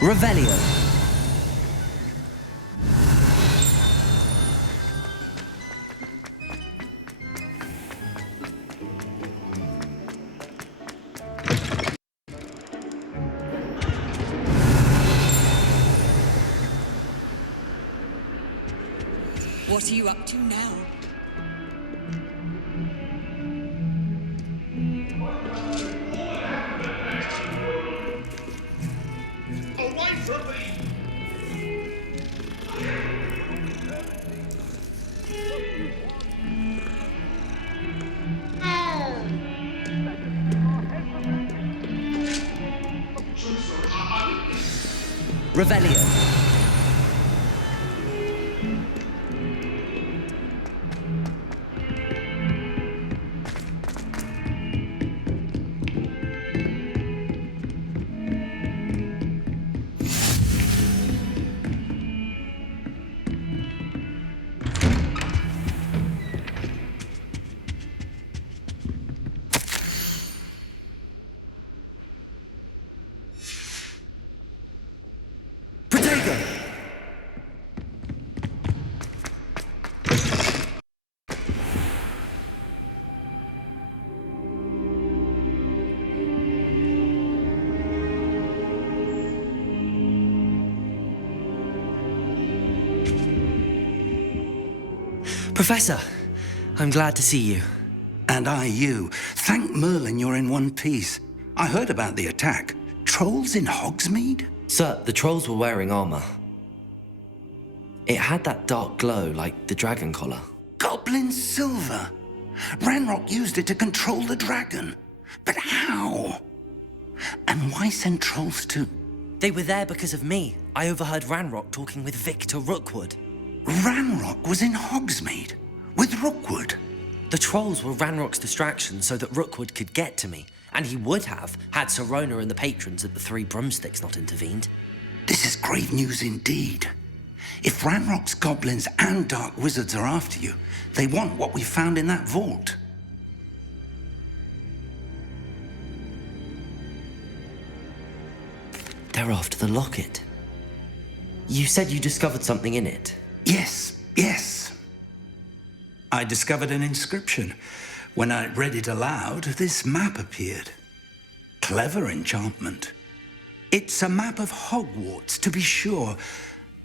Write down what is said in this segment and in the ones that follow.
Revelio. What are you up to now? Away from me! Revelio. Professor, I'm glad to see you. And I you. Thank Merlin you're in one piece. I heard about the attack. Trolls in Hogsmeade? Sir, the trolls were wearing armor. It had that dark glow like the dragon collar. Goblin silver. Ranrock used it to control the dragon. But how? And why send trolls too? They were there because of me. I overheard Ranrock talking with Victor Rookwood. Ranrock was in Hogsmeade with Rookwood. The trolls were Ranrock's distraction so that Rookwood could get to me, and he would have had Sirona and the patrons at the Three Broomsticks not intervened. This is grave news indeed. If Ranrock's goblins and dark wizards are after you, they want what we found in that vault. They're after the locket. You said you discovered something in it. Yes. I discovered an inscription. When I read it aloud, this map appeared. Clever enchantment. It's a map of Hogwarts, to be sure,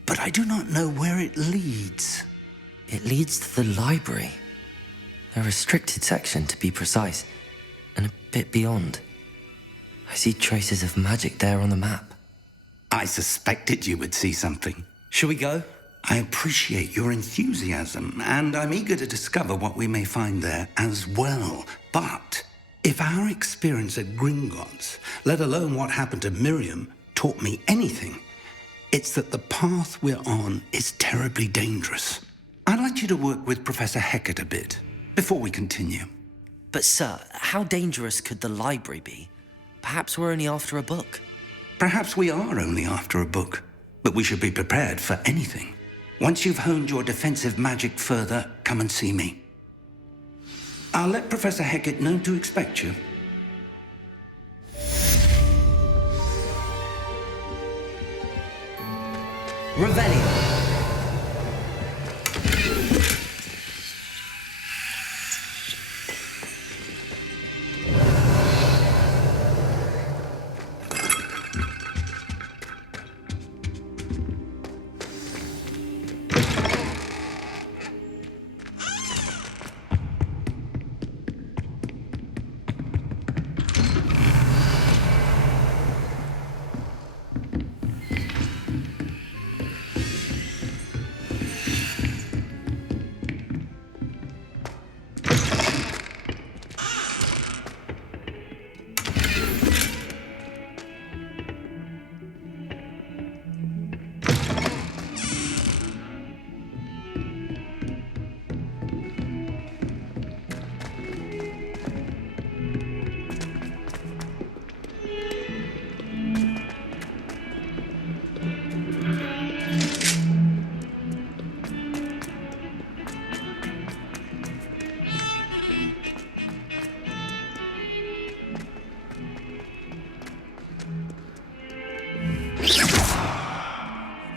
but I do not know where it leads. It leads to the library. A restricted section, to be precise, and a bit beyond. I see traces of magic there on the map. I suspected you would see something. Shall we go? I appreciate your enthusiasm, and I'm eager to discover what we may find there as well. But if our experience at Gringotts, let alone what happened to Miriam, taught me anything, it's that the path we're on is terribly dangerous. I'd like you to work with Professor Hecat a bit before we continue. But sir, how dangerous could the library be? Perhaps we're only after a book. Perhaps we are only after a book, but we should be prepared for anything. Once you've honed your defensive magic further, come and see me. I'll let Professor Hecat know to expect you. Revelio.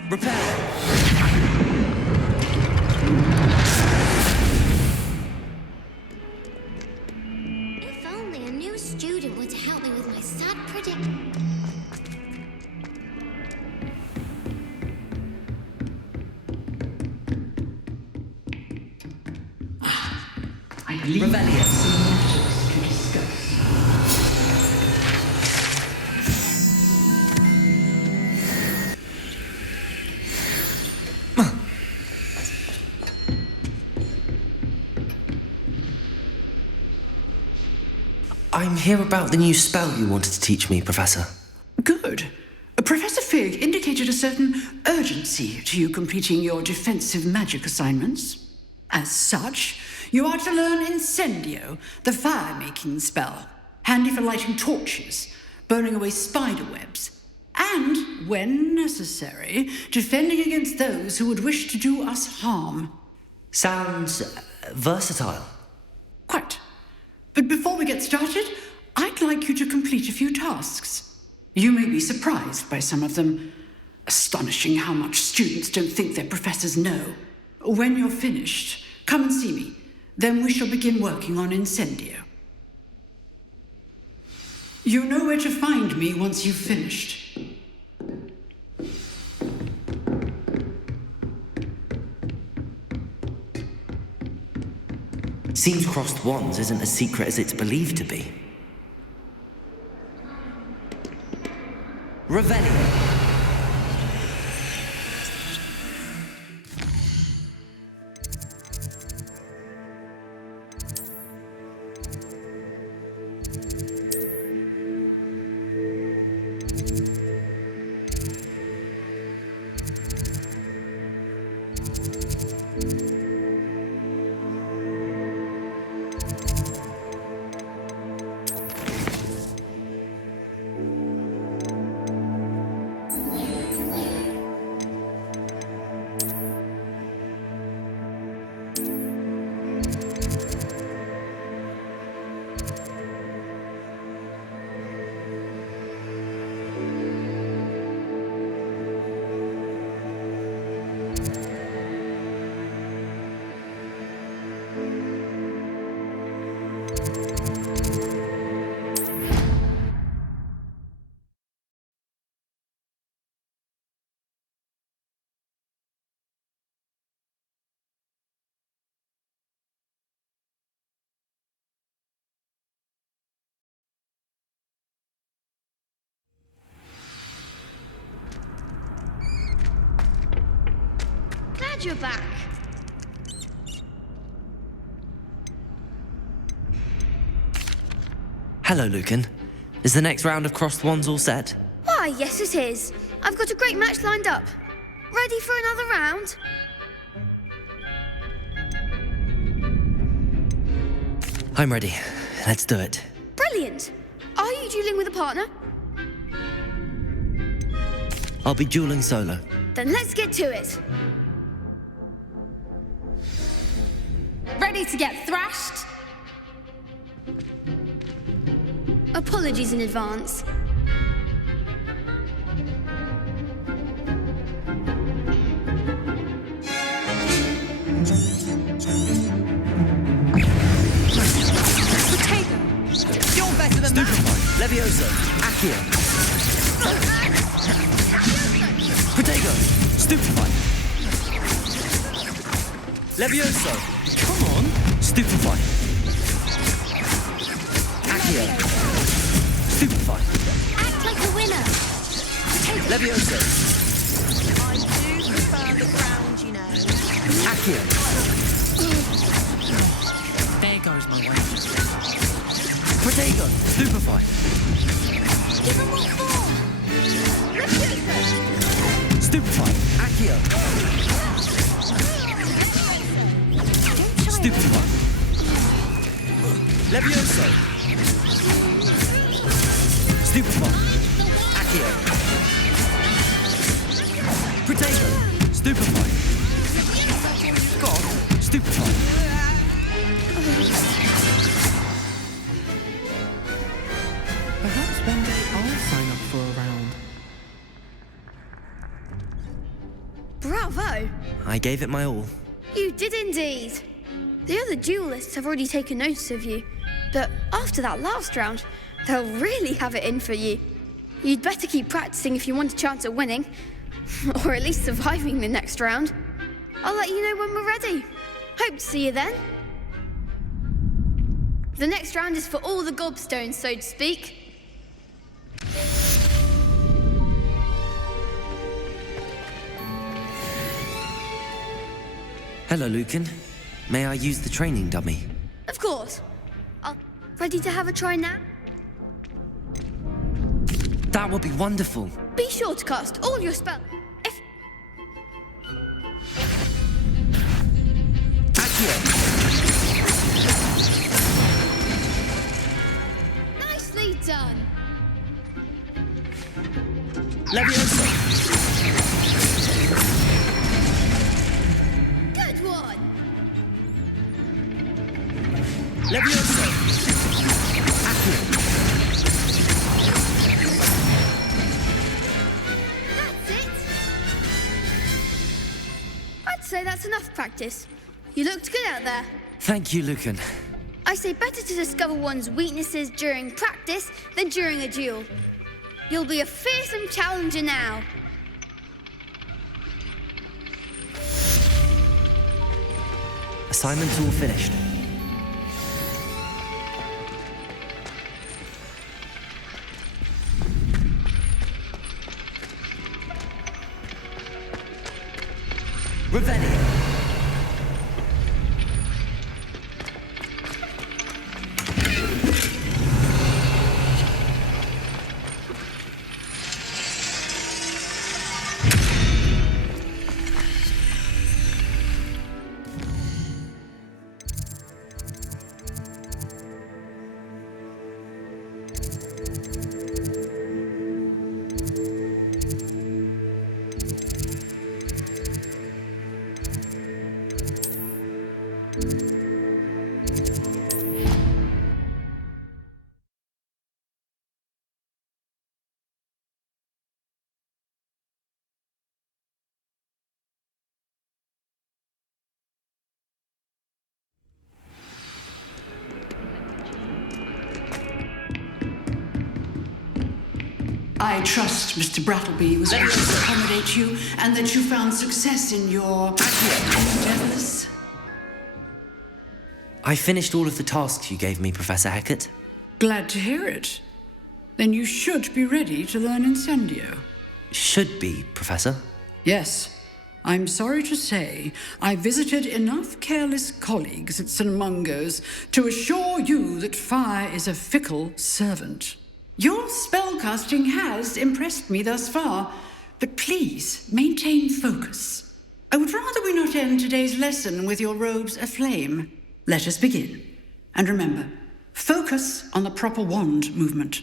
Repair. If only a new student were to help me with my sad predicament. I believe Revelio. some matters to discuss. I'm here about the new spell you wanted to teach me, Professor. Good. Professor Fig indicated a certain urgency to you completing your defensive magic assignments. As such, you are to learn Incendio, the fire-making spell, handy for lighting torches, burning away spider webs, and, when necessary, defending against those who would wish to do us harm. Sounds versatile. Quite. But before we get started, I'd like you to complete a few tasks. You may be surprised by some of them. Astonishing how much students don't think their professors know. When you're finished, come and see me. Then we shall begin working on Incendio. You know where to find me once you've finished. Seems crossed wands isn't as secret as it's believed to be. Revelio. Glad you're back. Hello, Lucan. Is the next round of crossed wands all set? Why, yes it is. I've got a great match lined up. Ready for another round? I'm ready. Let's do it. Brilliant. Are you dueling with a partner? I'll be dueling solo. Then let's get to it. Ready to get thrashed? Apologies in advance. Potato! You're better than that! Levioso. Accio. Protego. Stupefy. Levioso. Come on. Stupefy. Accio. Stupefy. Act like a winner. Levioso. I do prefer the ground, you know. Accio. There goes my way. Protego. Stupefy. Give him what for. Stupefy. Accio. Stupefy. Levioso. Stupefy. Accio. Protego. Stupefy. God. Stupefy. Perhaps one day I'll sign up for a round. I gave it my all. You did indeed. The other duelists have already taken notice of you, but after that last round, they'll really have it in for you. You'd better keep practicing if you want a chance at winning, or at least surviving the next round. I'll let you know when we're ready. Hope to see you then. The next round is for all the gobstones, so to speak. Hello, Lucan. May I use the training dummy? Of course. Ready to have a try now? That would be wonderful. Be sure to cast all your spells. Nicely done. Leviosa! Good one. Leviosa! That's it. I'd say that's enough practice. You looked good out there. Thank you, Lucan. I say better to discover one's weaknesses during practice than during a duel. You'll be a fearsome challenger now. Assignment's all finished. Revelio. I trust Mr. Brattleby was able to accommodate you and that you found success in your endeavors. I finished all of the tasks you gave me, Professor Hecat. Glad to hear it. Then you should be ready to learn Incendio. Should be, Professor. Yes. I'm sorry to say I visited enough careless colleagues at St. Mungo's to assure you that fire is a fickle servant. Your spellcasting has impressed me thus far, but please maintain focus. I would rather we not end today's lesson with your robes aflame. Let us begin. And remember, focus on the proper wand movement.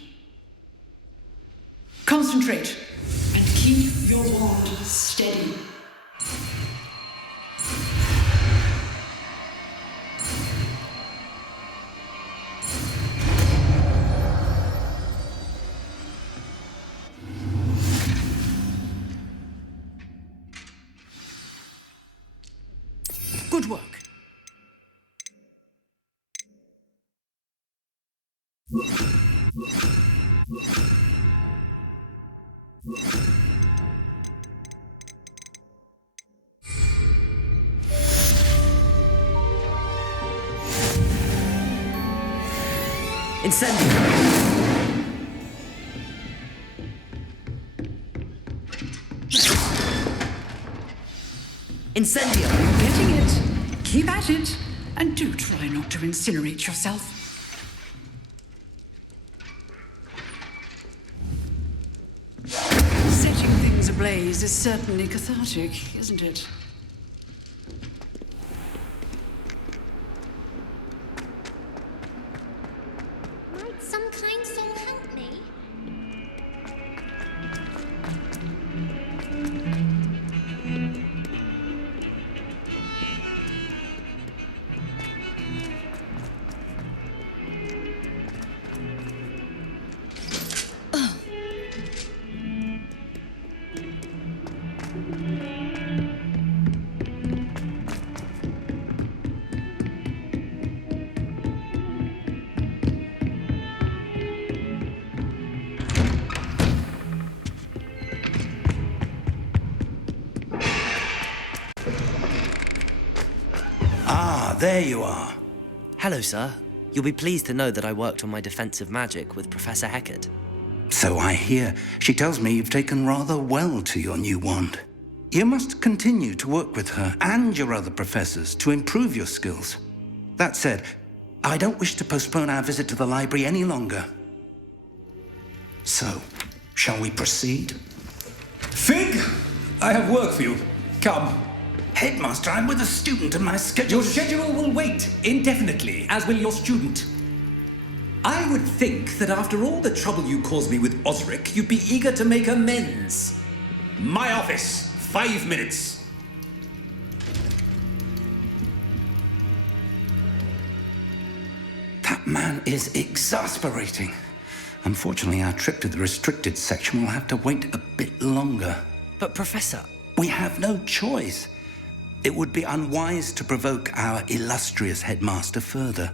Concentrate and keep your wand steady. Good work. Incendio! Incendio! Getting it. Keep at it. And do try not to incinerate yourself. Setting things ablaze is certainly cathartic, isn't it? Might some kind soul help me? there you are. Hello, sir. You'll be pleased to know that I worked on my defensive magic with Professor Hecat. So I hear. She tells me you've taken rather well to your new wand. You must continue to work with her and your other professors to improve your skills. That said, I don't wish to postpone our visit to the library any longer. So, shall we proceed? Fig, I have work for you. Come. Headmaster, I'm with a student and my schedule... Your schedule will wait indefinitely, as will your student. I would think that after all the trouble you caused me with Osric, you'd be eager to make amends. My office, 5 minutes. That man is exasperating. Unfortunately, our trip to the restricted section will have to wait a bit longer. But, Professor... We have no choice. It would be unwise to provoke our illustrious headmaster further.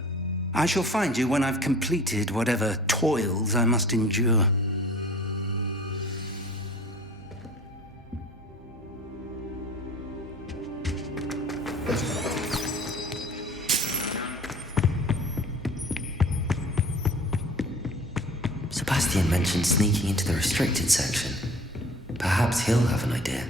I shall find you when I've completed whatever toils I must endure. Sebastian mentioned sneaking into the restricted section. Perhaps he'll have an idea.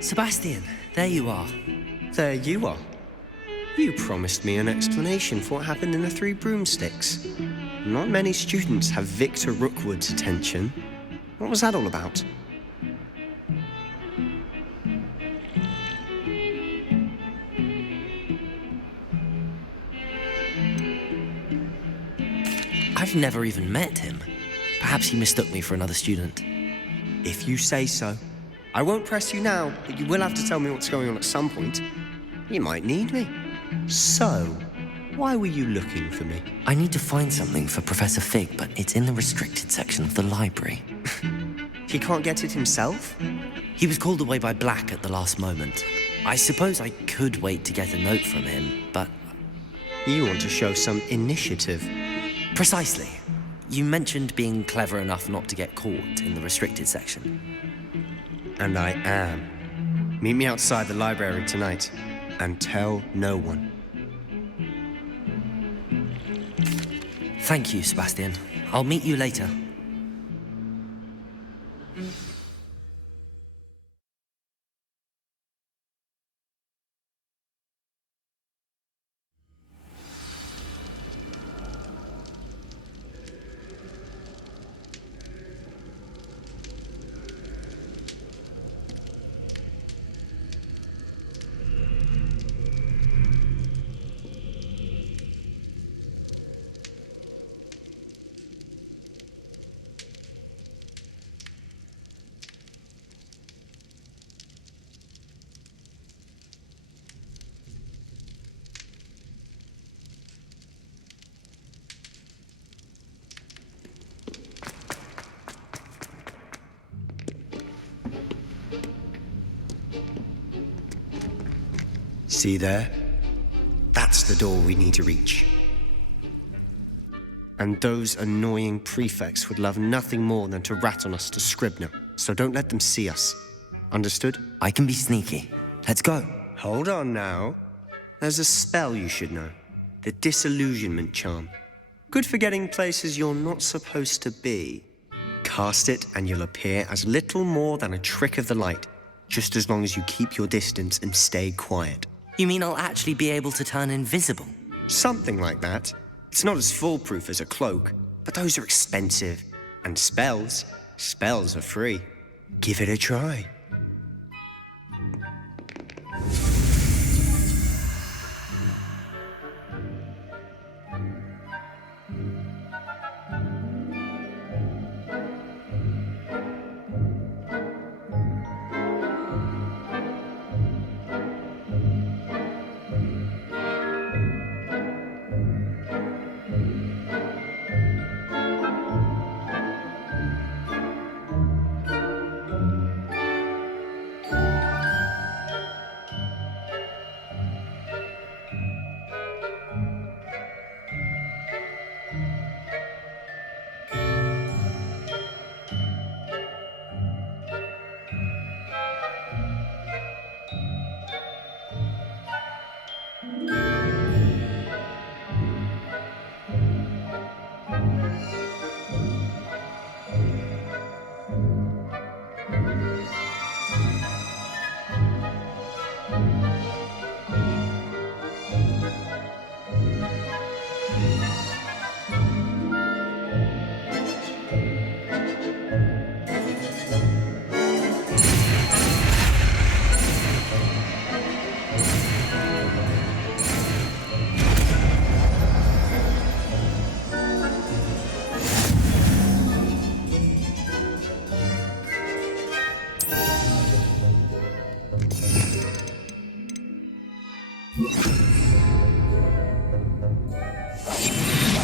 Sebastian, there you are. There you are. You promised me an explanation for what happened in the Three Broomsticks. Not many students have Victor Rookwood's attention. What was that all about? I've never even met him. Perhaps he mistook me for another student. If you say so. I won't press you now, but you will have to tell me what's going on at some point. You might need me. So, why were you looking for me? I need to find something for Professor Fig, but it's in the restricted section of the library. He can't get it himself? He was called away by Black at the last moment. I suppose I could wait to get a note from him, but... You want to show some initiative. Precisely. You mentioned being clever enough not to get caught in the restricted section. And I am. Meet me outside the library tonight, and tell no one. Thank you, Sebastian. I'll meet you later. See there? That's the door we need to reach. And those annoying prefects would love nothing more than to rat on us to Scribner, so don't let them see us. Understood? I can be sneaky. Let's go. Hold on now. There's a spell you should know. The Disillusionment charm. Good for getting places you're not supposed to be. Cast it and you'll appear as little more than a trick of the light, just as long as you keep your distance and stay quiet. You mean I'll actually be able to turn invisible? Something like that. It's not as foolproof as a cloak, but those are expensive. And spells are free. Give it a try.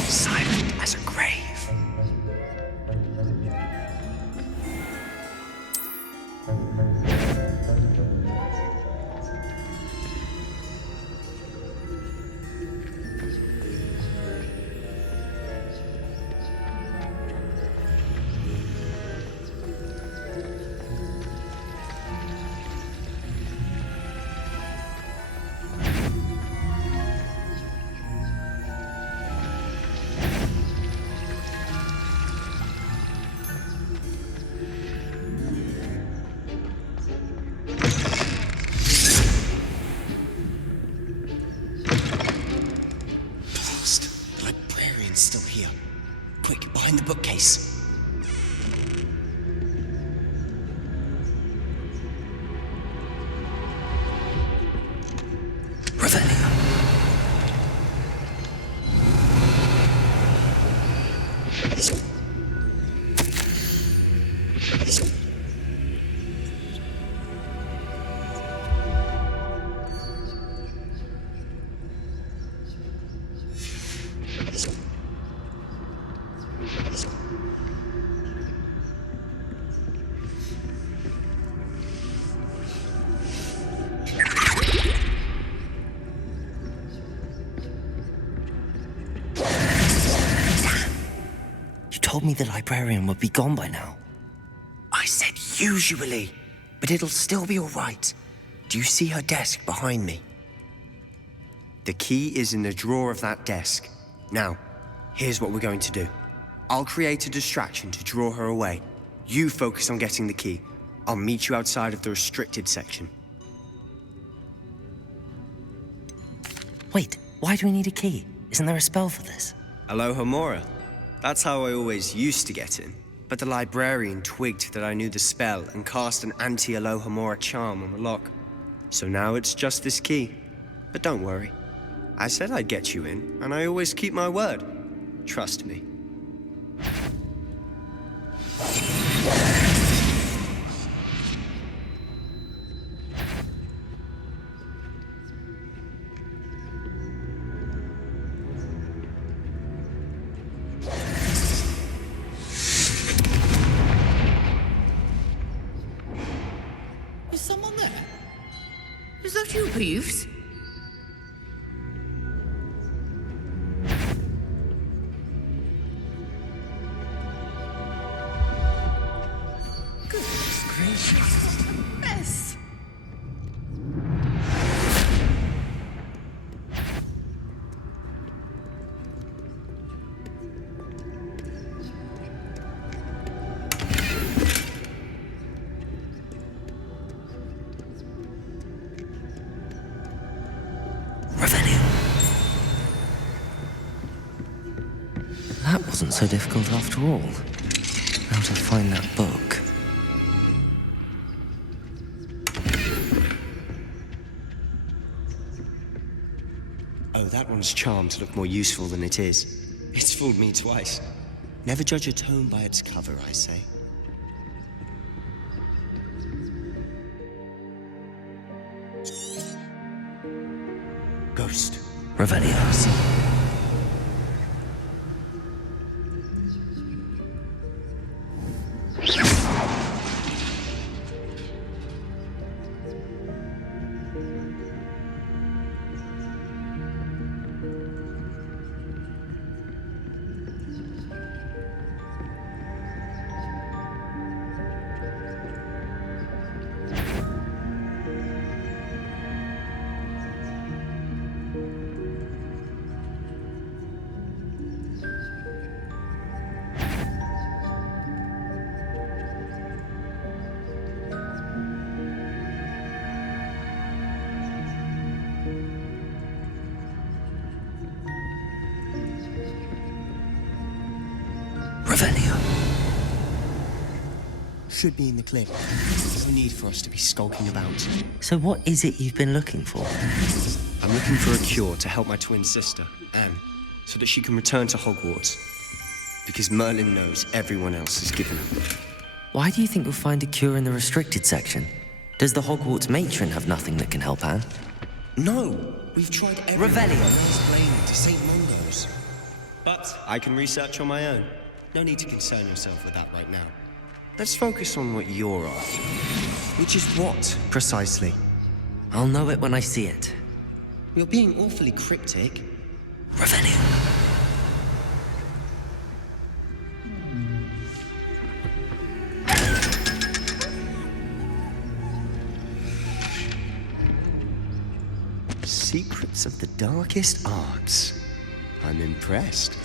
Silent as a grave. Still here. Quick, behind the bookcase. Told me the librarian would be gone by now. I said usually, but it'll still be all right. Do you see her desk behind me? The key is in the drawer of that desk. Now, here's what we're going to do. I'll create a distraction to draw her away. You focus on getting the key. I'll meet you outside of the restricted section. Wait, why do we need a key? Isn't there a spell for this? Alohomora. That's how I always used to get in. But the librarian twigged that I knew the spell and cast an anti-Alohomora charm on the lock. So now it's just this key. But don't worry. I said I'd get you in, and I always keep my word. Trust me. Is someone there? Is that you, Peeves? Goodness gracious, what a mess! That wasn't so difficult after all. How to find that book. Oh, that one's charmed to look more useful than it is. It's fooled me twice. Never judge a tome by its cover, I say. Ghost. Revelio. Should be in the clip. There's no need for us to be skulking about. So what is it you've been looking for? I'm looking for a cure to help my twin sister, Anne, so that she can return to Hogwarts. Because Merlin knows everyone else has given up. Why do you think you'll find a cure in the restricted section? Does the Hogwarts matron have nothing that can help Anne? No, We've tried everything. Revelio. Blame it to St. Mungo's. But I can research on my own. No need to concern yourself with that right now. Let's focus on what you're after. Which is what, precisely? I'll know it when I see it. You're being awfully cryptic. Revelio. Secrets of the darkest arts. I'm impressed.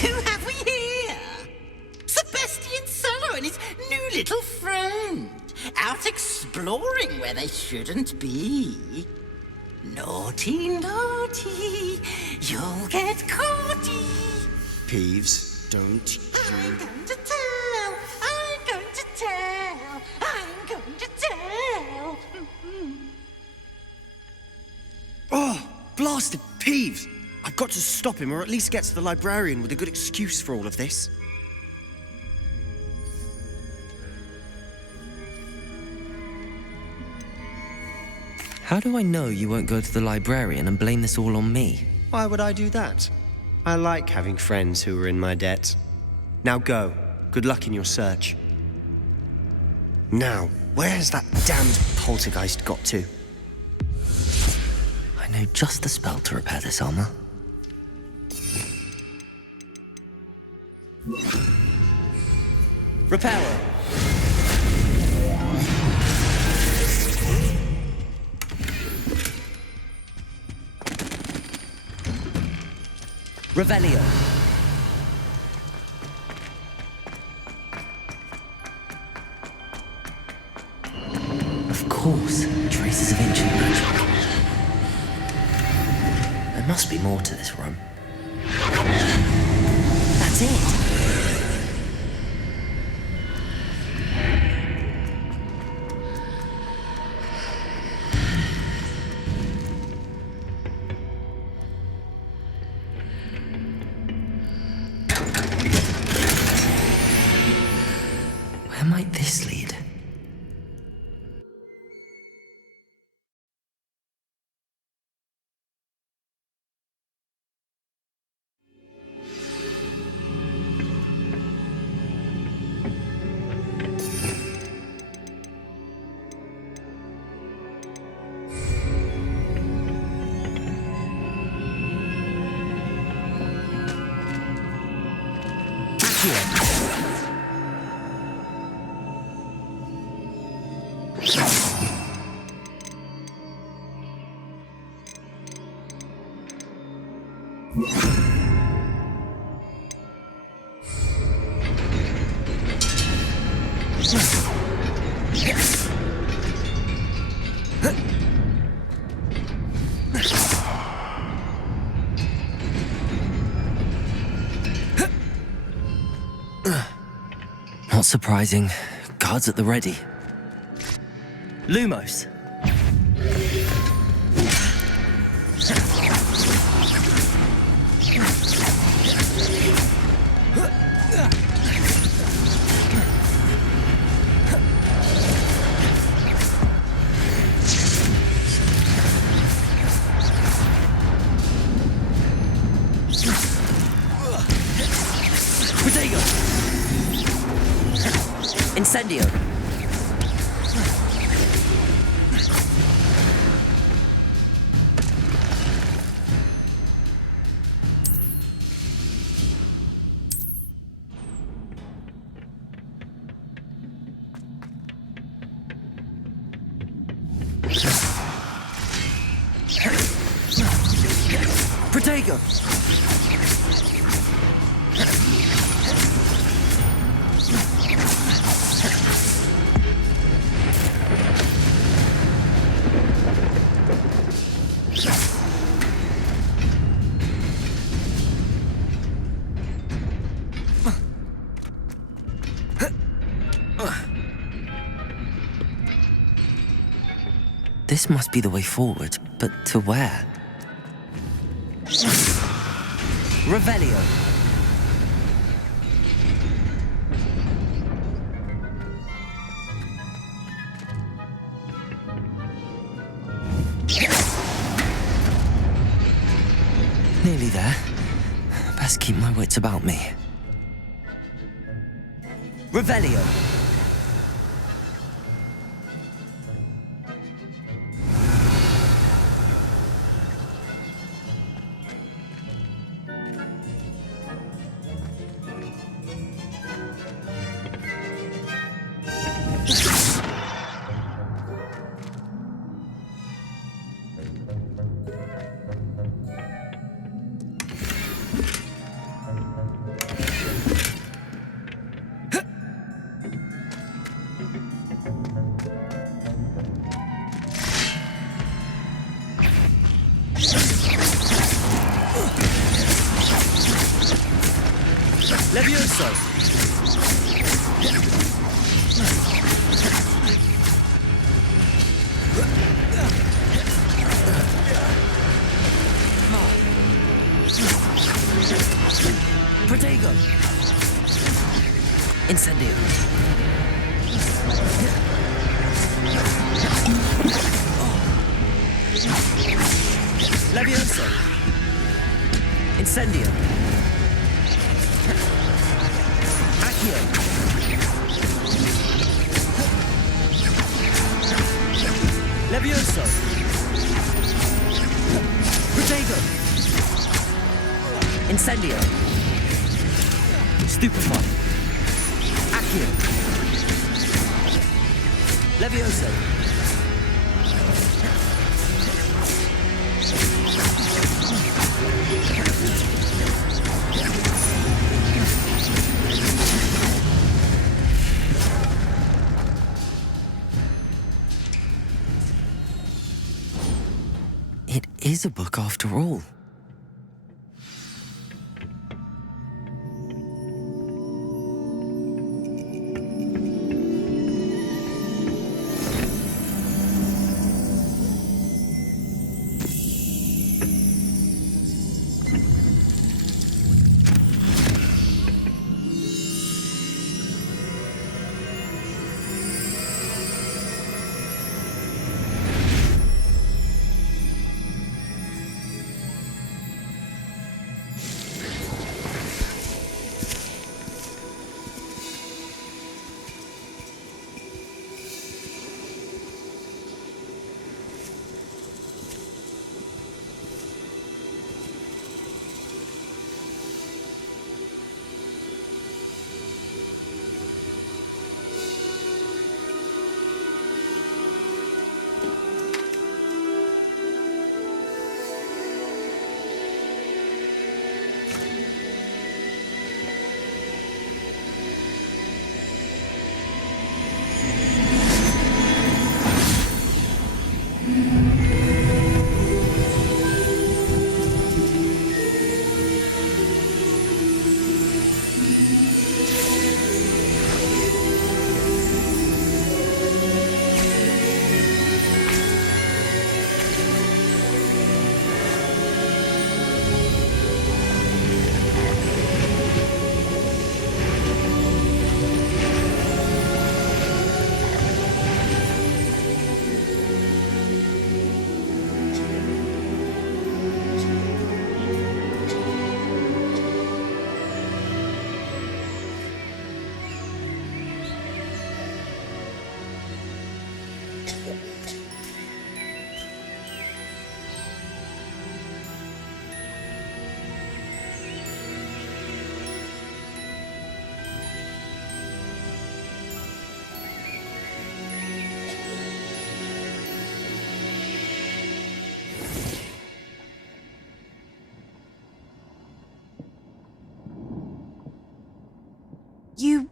Who have we here? Sebastian Sallow and his new little friend, out exploring where they shouldn't be. Naughty, naughty, you'll get caughty. Peeves, don't I'm going to tell, I'm going to tell, I'm going to tell. Oh, blasted Peeves! I've got to stop him, or at least get to the librarian with a good excuse for all of this. How do I know you won't go to the librarian and blame this all on me? Why would I do that? I like having friends who are in my debt. Now go. Good luck in your search. Now, where has that damned poltergeist got to? I know just the spell to repair this armor. Repairer! Revelio! Of course, traces of ancient magic. There must be more to this room. That's it! Where might this lead? Not surprising. Guards at the ready. Lumos. Incendio! Protego! This must be the way forward, but to where? Revelio. Nearly there. Best keep my wits about me. Revelio. Levioso! Protego! Incendio! Levioso! Incendio! Levioso! Protego! Incendio! Stupefy! Accio! Levioso! It is a book after all.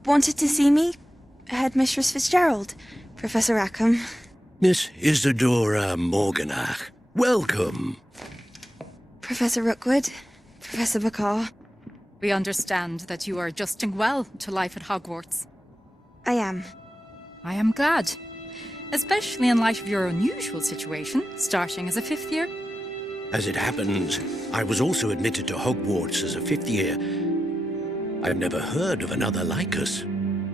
wanted to see me? Headmistress Fitzgerald, Professor Rackham. Miss Isadora Morganach, welcome. Professor Rookwood, Professor Bakar. We understand that you are adjusting well to life at Hogwarts. I am. I am glad. Especially in light of your unusual situation, starting as a 5th year. As it happens, I was also admitted to Hogwarts as a 5th year. I've never heard of another like us.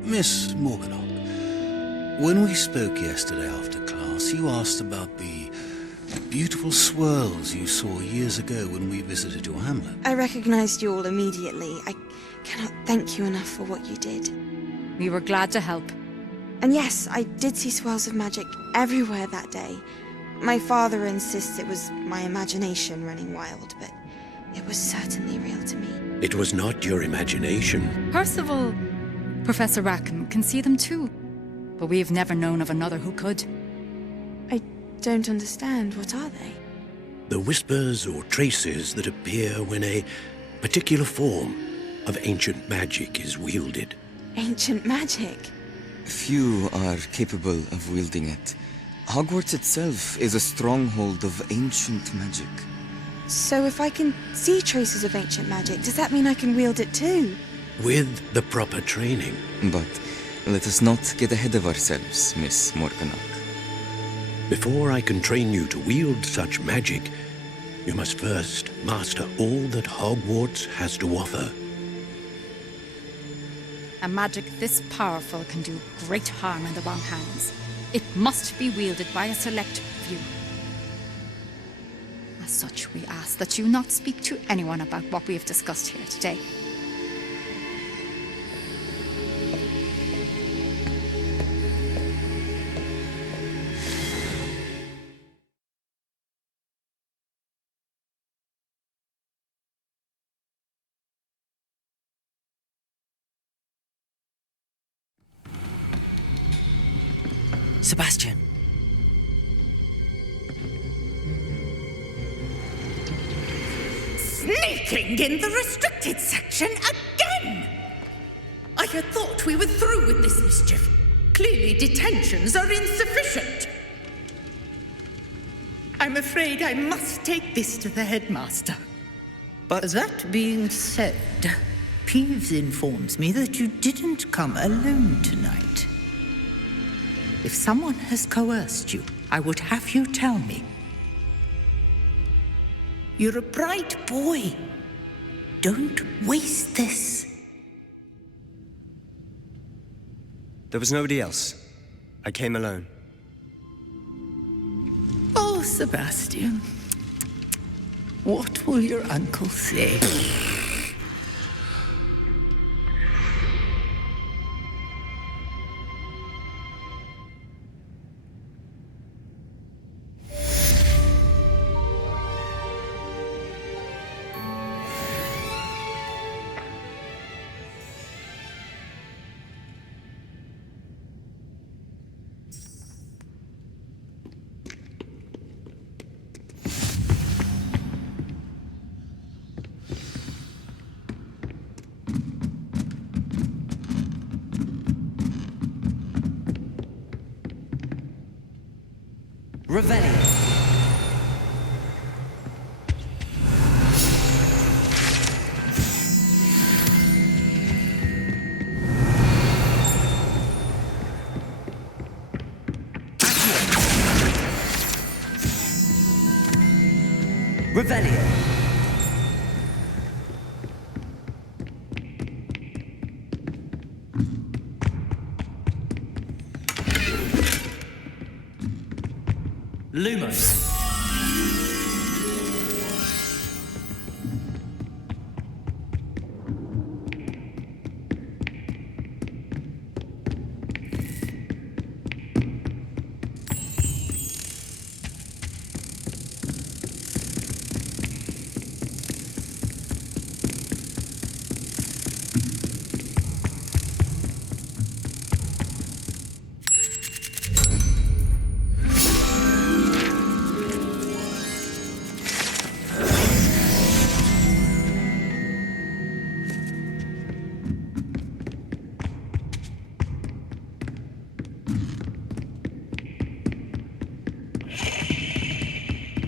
Miss Morganach, when we spoke yesterday after class, you asked about the beautiful swirls you saw years ago when we visited your hamlet. I recognized you all immediately. I cannot thank you enough for what you did. We were glad to help. And yes, I did see swirls of magic everywhere that day. My father insists it was my imagination running wild, but it was certainly real to me. It was not your imagination. Percival, Professor Rackham can see them too, but we've never known of another who could. I don't understand. What are they? The whispers or traces that appear when a particular form of ancient magic is wielded. Ancient magic? Few are capable of wielding it. Hogwarts itself is a stronghold of ancient magic. So if I can see traces of ancient magic, does that mean I can wield it too? With the proper training. But let us not get ahead of ourselves, Miss Morganach. Before I can train you to wield such magic, you must first master all that Hogwarts has to offer. A magic this powerful can do great harm in the wrong hands. It must be wielded by a select few. As such, we ask that you not speak to anyone about what we have discussed here today. Sebastian. Sneaking in the restricted section again! I had thought we were through with this mischief. Clearly detentions are insufficient. I'm afraid I must take this to the headmaster. But that being said, Peeves informs me that you didn't come alone tonight. If someone has coerced you, I would have you tell me. You're a bright boy. Don't waste this. There was nobody else. I came alone. Oh, Sebastian. What will your uncle say? Revelio. Revelio. Lumos.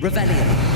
Revelio.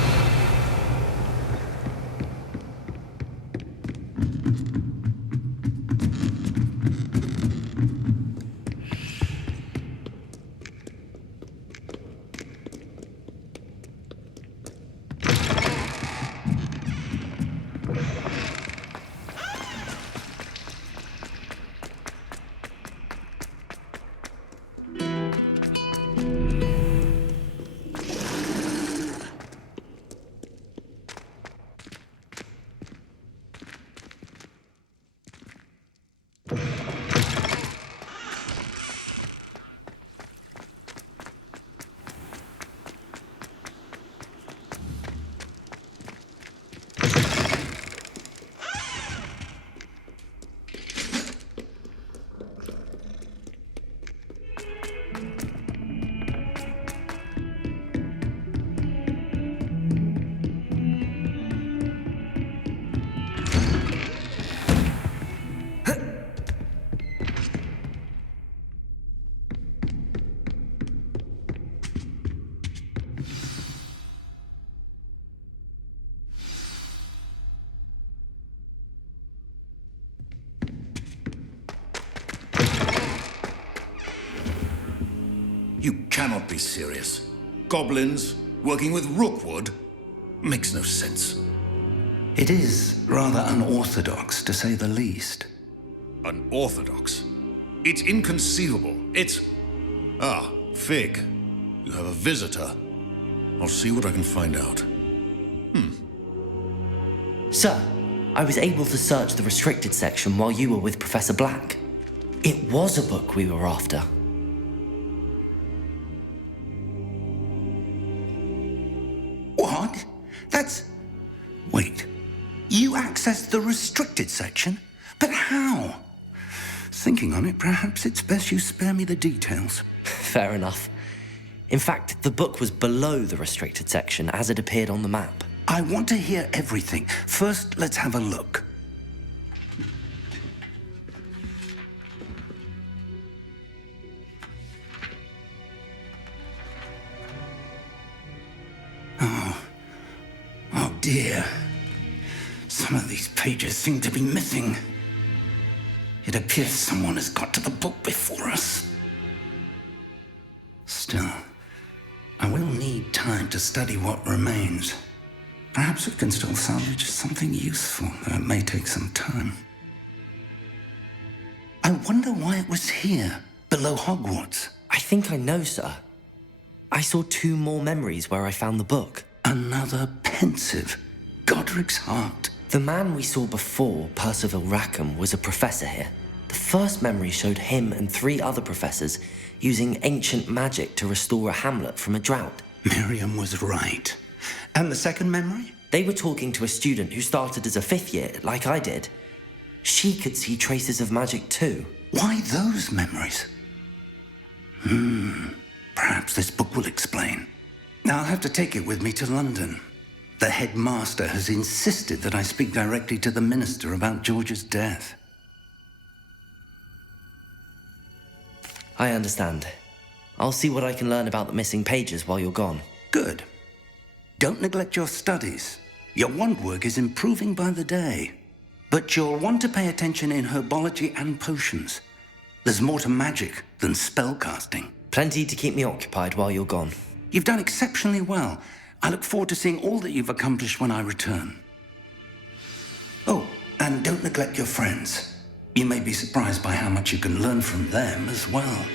You cannot be serious. Goblins working with rookwood? Makes no sense. It is rather unorthodox, to say the least. Unorthodox? It's inconceivable. It's... Ah, Fig. You have a visitor. I'll see what I can find out. Sir, I was able to search the restricted section while you were with Professor Black. It was a book we were after. What? That's... Wait. You accessed the restricted section? But how? Thinking on it, perhaps it's best you spare me the details. Fair enough. In fact, the book was below the restricted section as it appeared on the map. I want to hear everything. First, let's have a look. Oh dear. Some of these pages seem to be missing. It appears someone has got to the book before us. Still, I will need time to study what remains. Perhaps we can still salvage something useful, though it may take some time. I wonder why it was here, below Hogwarts. I think I know, sir. I saw 2 more memories where I found the book. Another pensive. Godric's heart. The man we saw before, Percival Rackham, was a professor here. The first memory showed him and 3 other professors using ancient magic to restore a hamlet from a drought. Miriam was right. And the second memory? They were talking to a student who started as a 5th year, like I did. She could see traces of magic too. Why those memories? Perhaps this book will explain. Now I'll have to take it with me to London. The headmaster has insisted that I speak directly to the minister about George's death. I understand. I'll see what I can learn about the missing pages while you're gone. Good. Don't neglect your studies. Your wand work is improving by the day. But you'll want to pay attention in herbology and potions. There's more to magic than spellcasting. Plenty to keep me occupied while you're gone. You've done exceptionally well. I look forward to seeing all that you've accomplished when I return. Oh, and don't neglect your friends. You may be surprised by how much you can learn from them as well.